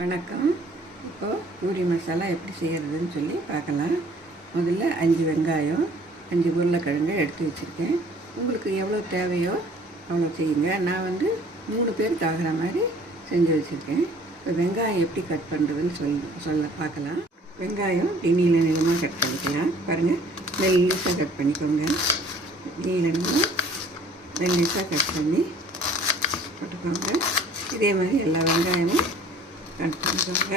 வணக்கம். இப்போது பூரி மசாலா எப்படி செய்கிறதுன்னு சொல்லி பார்க்கலாம். முதல்ல 5 வெங்காயம் 5 உருளைக்கிழங்கு எடுத்து வச்சுருக்கேன். உங்களுக்கு எவ்வளோ தேவையோ அவ்வளோ செய்யுங்க. நான் 3 பேருக்கு ஆகிற மாதிரி செஞ்சு வச்சுருக்கேன். இப்போ வெங்காயம் எப்படி கட் பண்ணுறதுன்னு சொல்ல பார்க்கலாம். வெங்காயம் நீளமாக கட் பண்ணிக்கலாம். பாருங்கள், மெல்லிசாக கட் பண்ணிக்கோங்க. நீளமாக மெல்லிசாக கட் பண்ணி போட்டுக்கோங்க. இதே மாதிரி எல்லா வெங்காயமும் கட் பண்ணிக்கோங்க.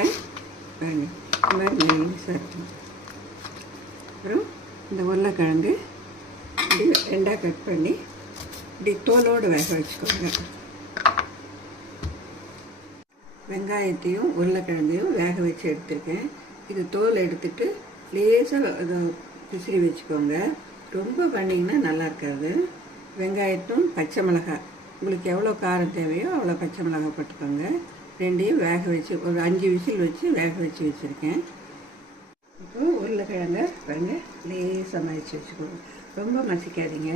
பாருங்கள், இந்த மாதிரி மெல்லிசாக இருக்கும். அப்புறம் இந்த உருளைக்கிழங்கு இப்படி 2ஆக கட் பண்ணி இப்படி தோலோடு வேக வச்சுக்கோங்க. வெங்காயத்தையும் உருளைக்கிழங்கையும் வேக வச்சு எடுத்துருக்கேன். இது தோல் எடுத்துட்டு லேசாக அதை பிசிறி வச்சுக்கோங்க. ரொம்ப பண்ணிங்கன்னா நல்லா இருக்காது. வெங்காயத்தும் பச்சை மிளகாய், உங்களுக்கு எவ்வளோ காரம் தேவையோ அவ்வளோ பச்சை மிளகாய் போட்டுக்கோங்க. ரெண்டையும் வேக வச்சு ஒரு 5 விசில் வச்சு வேக வச்சு வச்சுருக்கேன். இப்போது உருளைக்கிழங்க பாருங்கள், லேசாக மசிச்சு வச்சுக்கோங்க. ரொம்ப மசிக்காதீங்க,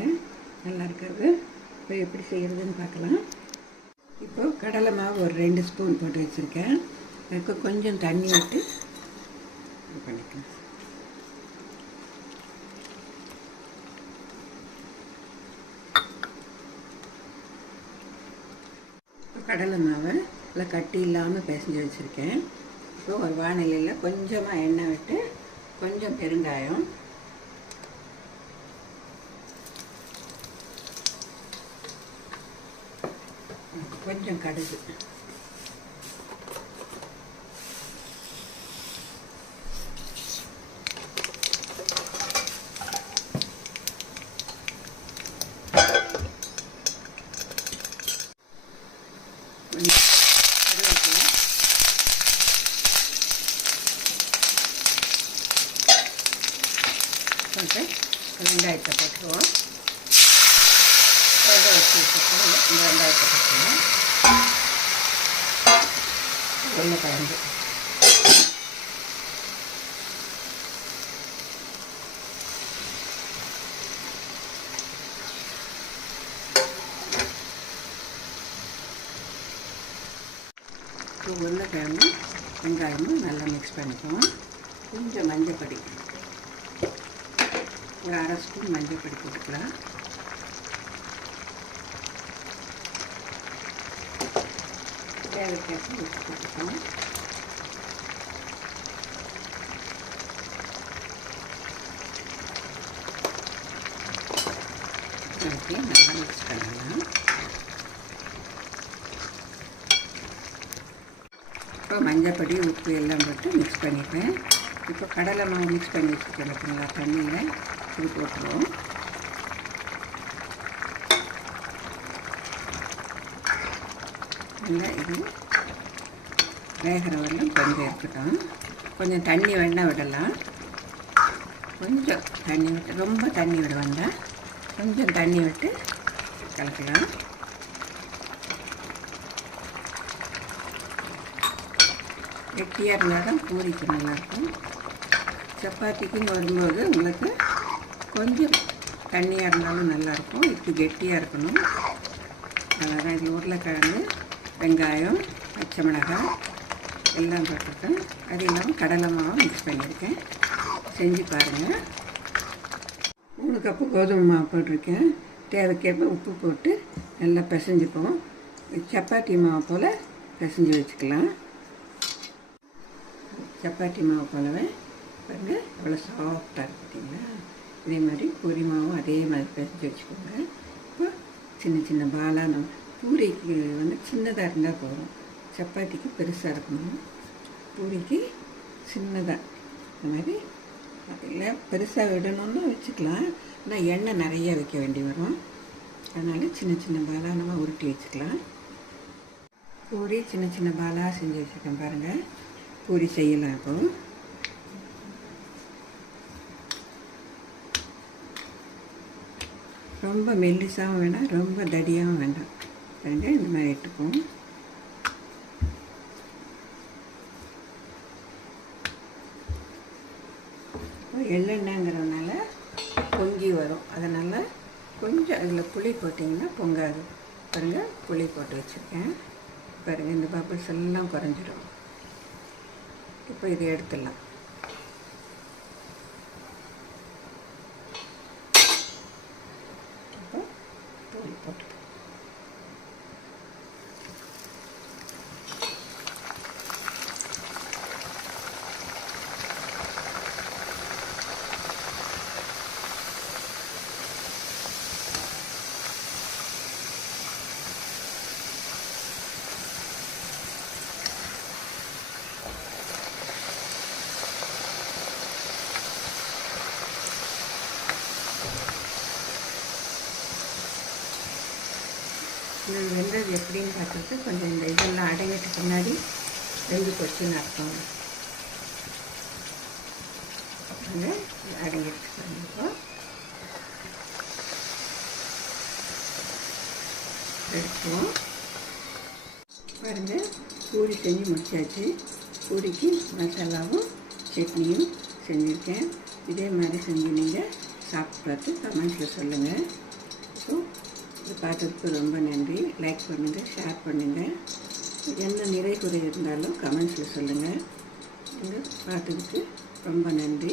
நல்லா இருக்காது. இப்போ எப்படி செய்கிறதுன்னு பார்க்கலாம். இப்போது கடலை மாவு ஒரு 2 ஸ்பூன் போட்டு வச்சுருக்கேன். அதுக்கு கொஞ்சம் தண்ணி விட்டு இது பண்ணிக்கலாம். கடலை மாவை இல்லை கட்டி இல்லாமல் பிசைஞ்சு வச்சுருக்கேன். இப்போ ஒரு வானிலையில் கொஞ்சமாக எண்ணெய் விட்டு கொஞ்சம் பெருங்காயம், கொஞ்சம் கடுகு, போட்டு வெங்காயத்தை போட்டுருவோம். வேக வச்சு வச்சுருக்கோம். இந்த வெங்காயத்தை போட்டுருவோம். உருளைக்கிழங்கு, உருளைக்கிழங்கு வெங்காயமும் நல்லா மிக்ஸ் பண்ணிக்குவோம். கொஞ்சம் மஞ்சள் பொடி, ஒரு 1/2 ஸ்பூன் மஞ்சள் பொடி போட்டுக்கலாம். தேவைக்கேற்ப உப்பு போட்டுக்கலாம். நல்லா மிக்ஸ் பண்ணலாம். இப்போ மஞ்சள் பொடி உப்பு எல்லாம் போட்டு மிக்ஸ் பண்ணிப்பேன். இப்போ கடலை மாவு மிக்ஸ் பண்ணி வச்சுருக்கேன் பார்த்தீங்களா, தண்ணியில் இது போட்டுருவோம். நல்லா இது வேகிற வரலாம் கொஞ்சம் இருக்கட்டும். கொஞ்சம் தண்ணி வேணால் விடலாம். கொஞ்சம் தண்ணி விட்டு, ரொம்ப தண்ணி விட வேண்டாம், கொஞ்சம் தண்ணி விட்டு கலக்கலாம். கெட்டியாக இருந்தால் தான் பூரிக்கு நல்லாயிருக்கும். சப்பாத்திக்குன்னு வரும்போது உங்களுக்கு கொஞ்சம் தண்ணியாக இருந்தாலும் நல்லாயிருக்கும். இப்படி கெட்டியாக இருக்கணும். அதான் இது உருளைக்கிழங்கு, வெங்காயம், பச்சை மிளகாய் எல்லாம் போட்டிருக்கேன். அது இல்லாமல் கடலை மாவு மிக்ஸ் பண்ணியிருக்கேன். செஞ்சு பாருங்கள். 3 கப்பு கோதுமை மாவு போட்டிருக்கேன். தேவைக்கேற்ப உப்பு போட்டு நல்லா பிசைஞ்சுப்போம். சப்பாத்தி மாவு போல் பிசைஞ்சு வச்சுக்கலாம். சப்பாத்தி மாவு போலவே பாருங்கள், அவ்வளோ சாஃப்டாக இருக்குது பார்த்தீங்களா. இதே மாதிரி பூரி மாவும் அதே மாதிரி பிசைஞ்சு வச்சுக்கோங்க. இப்போ சின்ன சின்ன பாலாக நம்ம பூரிக்கு சின்னதாக இருந்தால் போதும். சப்பாத்திக்கு பெருசாக இருக்கணும். பூரிக்கு சின்னதாக இந்த மாதிரி அதில் பெருசாக விடணும்னு வச்சுக்கலாம். ஆனால் எண்ணெய் நிறைய வைக்க வேண்டி வரும். அதனால் சின்ன சின்ன பாலாக நம்ம உருட்டி வச்சுக்கலாம். பூரி சின்ன சின்ன பாலாக செஞ்சு வச்சுருக்கேன் பாருங்கள். பூரி செய்யலாம். இப்போது ரொம்ப மெல்லிசாகவும் வேண்டாம், ரொம்ப தடியாகவும் வேண்டாம். பாருங்க, இந்த மாதிரி எடுத்துப்போம். எள்ளெண்ணெய்ங்கிறதுனால பொங்கி வரும். அதனால் கொஞ்சம் அதில் புளி போட்டிங்கன்னா பொங்காது. பாருங்கள், புளி போட்டு வச்சுருக்கேன். பாருங்கள், இந்த பபிள்ஸ் எல்லாம் குறைஞ்சிடும். இப்போ இதை எடுத்துடலாம். இப்போ தூள் போட்டு இது வெந்தது எப்படின்னு பார்க்குறது கொஞ்சம் இந்த இதெல்லாம் அடங்கிட்டு பின்னாடி வெந்து போச்சுன்னு அர்த்தம். அடங்கிட்டு இப்போ எடுத்துவோம். பாருங்கள், பூரி செஞ்சு முடிச்சாச்சு. பூரிக்கு மசாலாவும் சட்னியும் செஞ்சுருக்கேன். இதே மாதிரி செஞ்சு நீங்கள் சாப்பிட்டு பார்த்து கமெண்ட்ஸில் சொல்லுங்கள். ஸோ இது பார்த்ததுக்கு ரொம்ப நன்றி. லைக் பண்ணுங்கள், ஷேர் பண்ணுங்கள். என்ன நிறை குறை இருந்தாலும் கமெண்ட்ஸில் சொல்லுங்கள். இது பார்த்ததுக்கு ரொம்ப நன்றி.